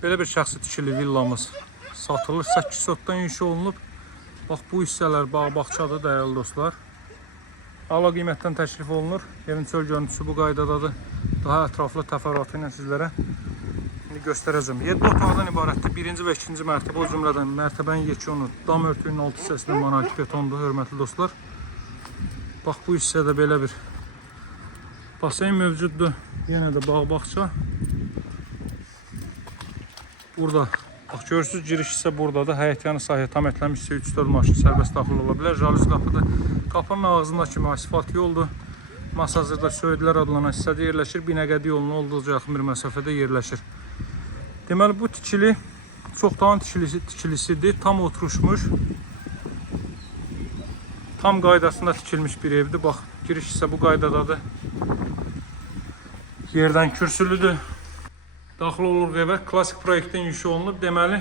Belə bir şəxsi tikili villamız satılır. 8 sotdan inşa olunub. Bax, bu hissələr bağ-bağçadır, dəyərli dostlar. Əla qiymətdən təklif olunur. Evin çöl görüntüsü bu qaydadadır. Daha ətraflı təfərrüatı ilə sizlərə göstərəcəm. 7 otaqdan ibarətdir. 1-ci və 2-ci mərtəbə, o cümlədən mərtəbənin yekunu dam örtüyünün alt hissəsində monolit betondur, hörmətli dostlar. Bax, bu hissədə belə bir basen mövcuddur. Yenə də bağ-bağça. Burada bax, görürsünüz, giriş hissə buradadır. Həyətyanı sahəyə tam etlənmişsə 3-4 maşın sərbəst daxil ola bilər. Jalüz qapıdır. Qapının ağzında kimi asfalt yoldur. Masazırda Söydülər adlanan hissədə yerləşir. Binəqədi yoluna olduqca yaxın bir məsafədə yerləşir. Deməli, bu tikili çoxdan tikilisidir. Tam oturuşmuş, tam qaydasında tikilmiş bir evdir. Bax, giriş hissə bu qaydadadır. Yerdən kürsülüdür. Daxil oluruq evə. Klasik proyektdən inşa olunub. Deməli,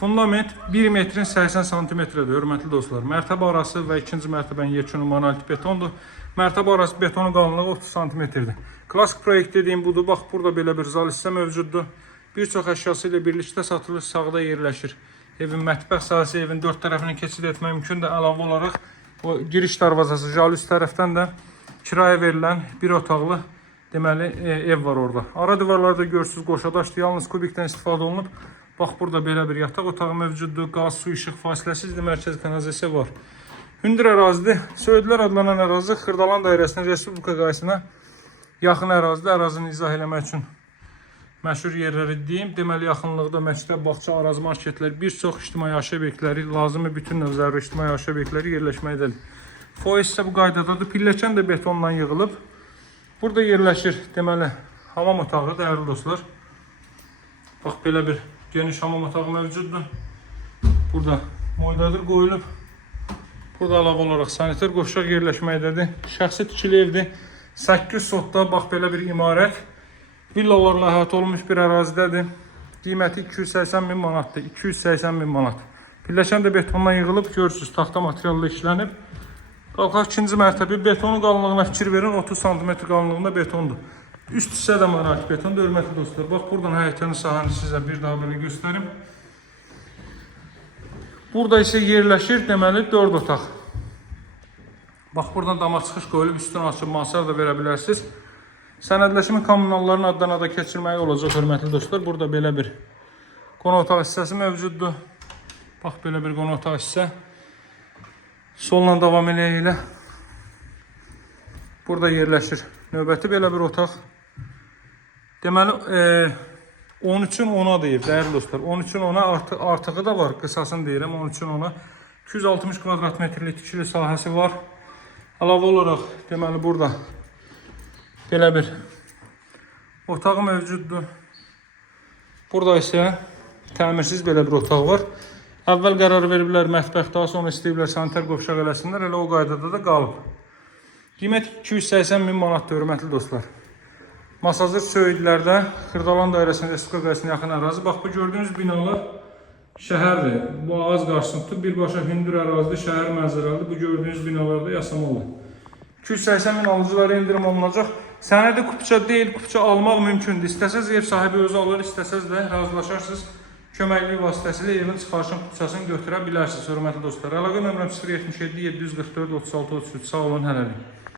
fundament 1 metrin 80 santimetrədir, hörmətli dostlar. Mərtəbə arası və 2-ci mərtəbənin yekunu monolit betondur. Mərtəbə arası betonun qalınlığı 30 santimetrdir. Klasik proyekt dediyim budur. Bax, burada belə bir zal hissə mövcuddur. Bir çox əşyası ilə birlikdə satılır, sağda yerləşir. Evin mətbəx sahəsi, evin 4 tərəfini keçid etmək mümkündür. Əlavə olaraq o giriş darvazası, jalüz tərəfdən də kirayə verilən bir otaqlı deməli ev var orada. Ara divarlarda görürsünüz, qoşadaşdır. Yalnız kubikdən istifadə olunub. Bax, burada belə bir yataq otağı mövcuddur. Qaz, su, işıq fasiləsizdir. Mərkəz kanalizasiya var. Hündür ərazidir. Söydülər adlanan ərazi Xırdalan dairəsinin Respublika qayısına yaxın ərazidə. Ərazini izah eləmək üçün məşhur yerləri deyim. Deməli, yaxınlıqda məktəb, bağça, arazı marketlər, bir çox ictimai yaşayış obyektləri, lazımi bütün növ zəruri ictimai yaşayış obyektləri yerləşməkdədir. Foyer isə bu qaydadadır. Pilləkən də betondan yığılıb. Burada yerləşir, deməli, hamam otağı, dəyərli dostlar. Bax, belə bir geniş hamam otağı mövcuddur. Burada moydadır qoyulub. Burada əlavə olaraq sanitar qoşaq yerləşməkdədir. Şəxsi tikili evdir. 8 sotda, bax, belə bir imarət. Villalarla əhatə olunmuş bir ərazidədir. Qiyməti 280 min manatdır. 280 min manat. Pilləkən də betondan yığılıb, görürsünüz, taxta materialda işlənib. Qalxaq 2-ci mərtəbə, betonu qalınlığına fikir verin, 30 cm qalınlığında betondur. Üst hissə də monolit betondur, hörmətli dostlar. Bax, buradan həyətyanın sahəni sizə bir daha belə göstərim. Burada isə yerləşir, deməli, 4 otaq. Bax, buradan dama çıxış qoyulub, üstünü açıb mansar da verə bilərsiniz. Sənədləşmə kommunalların adlarına da keçirməyi olacaq, hörmətli dostlar. Burada belə bir qonaq otaq hissəsi mövcuddur. Bax, belə bir qonaq otaq hissə. Solla davam elə. Burada yerləşir növbəti belə bir otaq. Deməli, 13-ün 10-a deyib, dəyərli dostlar. 13-ün 10-a artığı da var, qısasını deyirəm. 13-ün 10-a 260 kvadrat metrlik tikili sahəsi var. Əlavə olaraq, deməli, burada belə bir otağı mövcuddur. Burada isə təmirsiz belə bir otaq var. Əvvəl qərar veriblər mətbəx, daha sonra istəyiblər sanitar qovşaq eləsinlər, elə o qaydada da qalıb. Qiymət 280 min manatdır, hörmətli dostlar. Masazır Söydülərdə, Xırdalan dairəsinin Respublika qayısına yaxın ərazi. Bax, bu gördüyünüz binalar şəhərdir. Bu ağac qarşısını tutub, birbaşa hündür ərazidə şəhər mənzərəlidir. Bu gördüyünüz binalarda yasamalı. 280 min alıcılara indirim olunacaq. Sənədi kupça deyil, kupça almaq mümkündür. İstəsəz ev sahibi özü alır, istəsəz də razılaşarsınız. Köməkliyi vasitəsilə evin çıxarışın kupçasını götürə bilərsiniz, hörmətli dostlar. Əlaqə nömrəm 077 744 36 33. Sağ olun, hələlik.